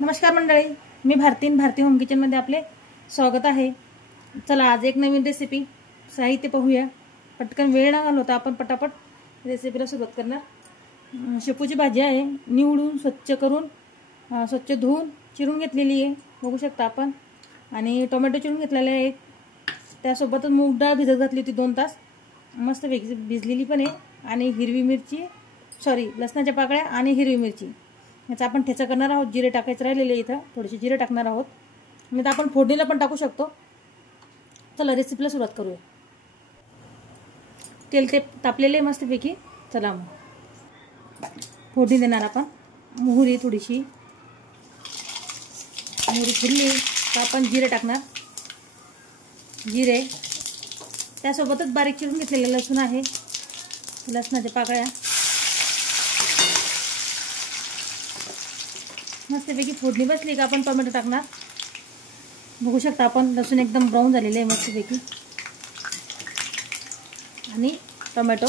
नमस्कार मंडळी, मी भारती होम किचनमध्ये आपले स्वागत आहे। चला आज एक नवीन रेसिपी साहित्य पाहूया। पटकन वेळ न घालवता आपण पटापट रेसिपीला सुरुवात करणार। शेपूची भाजी आहे, निवडून स्वच्छ करून स्वच्छ धुवून चिरून घेतलेली आहे, बघू शकता आपण। आणि टोमॅटो चिरून घेतलेले आहे, त्यासोबतच मूग डाळ भिजत घातली होती 2 तास, मस्त भिजलेली पण आहे। आणि हिरवी मिरची लसणाच्या पाकळ्या आणि हिरवी मिरची याचा आपण ठेचा करणार आहोत। जिरे टाकायचे राहिलेले इथं, थोडेसे जिरे टाकणार आहोत, नाही तर आपण फोडणीला पण टाकू शकतो। चला रेसिपीला सुरुवात करूया। तेल ते तापलेले मस्तपैकी, चला मग फोडणी देणार आपण। मोहरी थोडीशी, मोहरी फुलली तर आपण जिरे टाकणार। जिरे त्यासोबतच बारीक चिरून घेतलेले लसूण आहे, लसणाच्या पाकळ्या मस्तपैकी फोडणी बसली का आपण टोमॅटो टाकणार। बघू शकता आपण लसूण एकदम ब्राऊन झालेले आहे मस्तपैकी, आणि टोमॅटो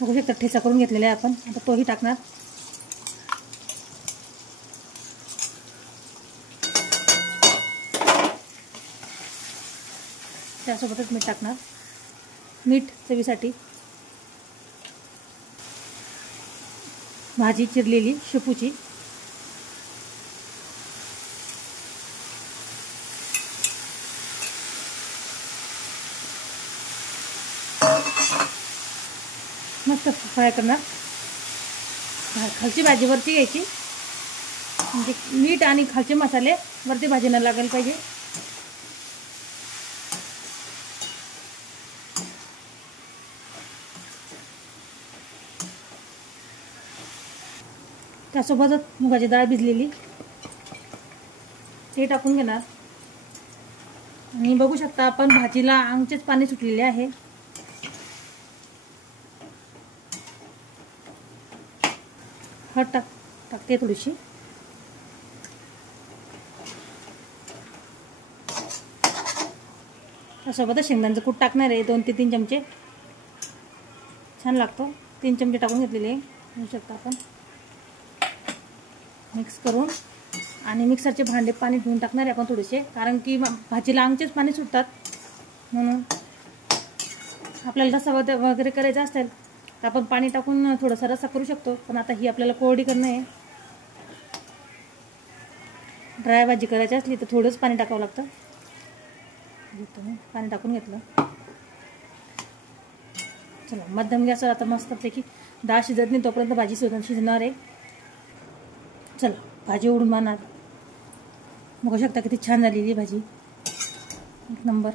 बघू शकता ठेचा करून घेतलेला आहे आपण, आता तोही टाकणार। त्यासोबतच मीठ टाकणार, मीठ चवीसाठी। भाजी चिरलेली शेपूची, मस्त फ्राय करणार। खालची भाजी वरती घ्यायची, म्हणजे मीठ आणि खालचे मसाले वरती भाजीला लागायला पाहिजे। त्यासोबतच मुगाची डाळ भिजलेली ते टाकून घेणार। आणि बघू शकता आपण भाजीला अंगचेच पाणी सुटलेले आहे। हळद टाकते थोडीशी, त्यासोबतच शेंगदाण्याचं कूट टाकणार आहे, 2 ते 3 चमचे, छान लागतो। 3 चमचे टाकून घेतलेले बघू शकता आपण। मिक्स करून आणि मिक्सरचे भांडे पाणी धुवून टाकणार आहे आपण थोडेसे, कारण की भाजीला अंगचेच पाणी सुटतात, म्हणून आपल्याला रस्सा वगैरे करायचा असेल तर आपण पाणी टाकून थोडासा रस्सा करू शकतो, पण आता ही आपल्याला कोरडी करणं आहे। ड्राय भाजी करायची असली तर थोडंच पाणी टाकावं लागतं। पाणी टाकून घेतलं, चला मध्यम गॅसवर आता मस्तपैकी डाळ शिजत नाही तोपर्यंत भाजी शिजणार आहे। चला भाजी उडून मारणार, बघू शकता किती छान झालेली भाजी, एक नंबर।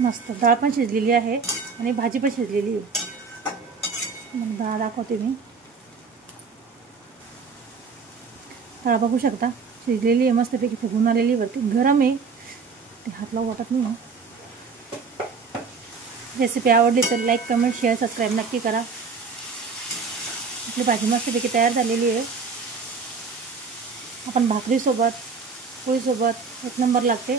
मस्त डाळ पण शिजलेली आहे आणि भाजी पण शिजलेली आहे। मग डाळ दाखवते मी, डाळ बघू शकता शिजलेली आहे, मस्तपैकी फुगून आलेली, वरती गरम आहे, ते हात लावू वाटत नाही। रेसिपी आवडली तर लाईक, कमेंट, शेअर, सबस्क्राईब नक्की करा। आपली भाजी मस्तपैकी तयार झालेली आहे। आपण भाकरीसोबत पोळीसोबत एक नंबर लागते।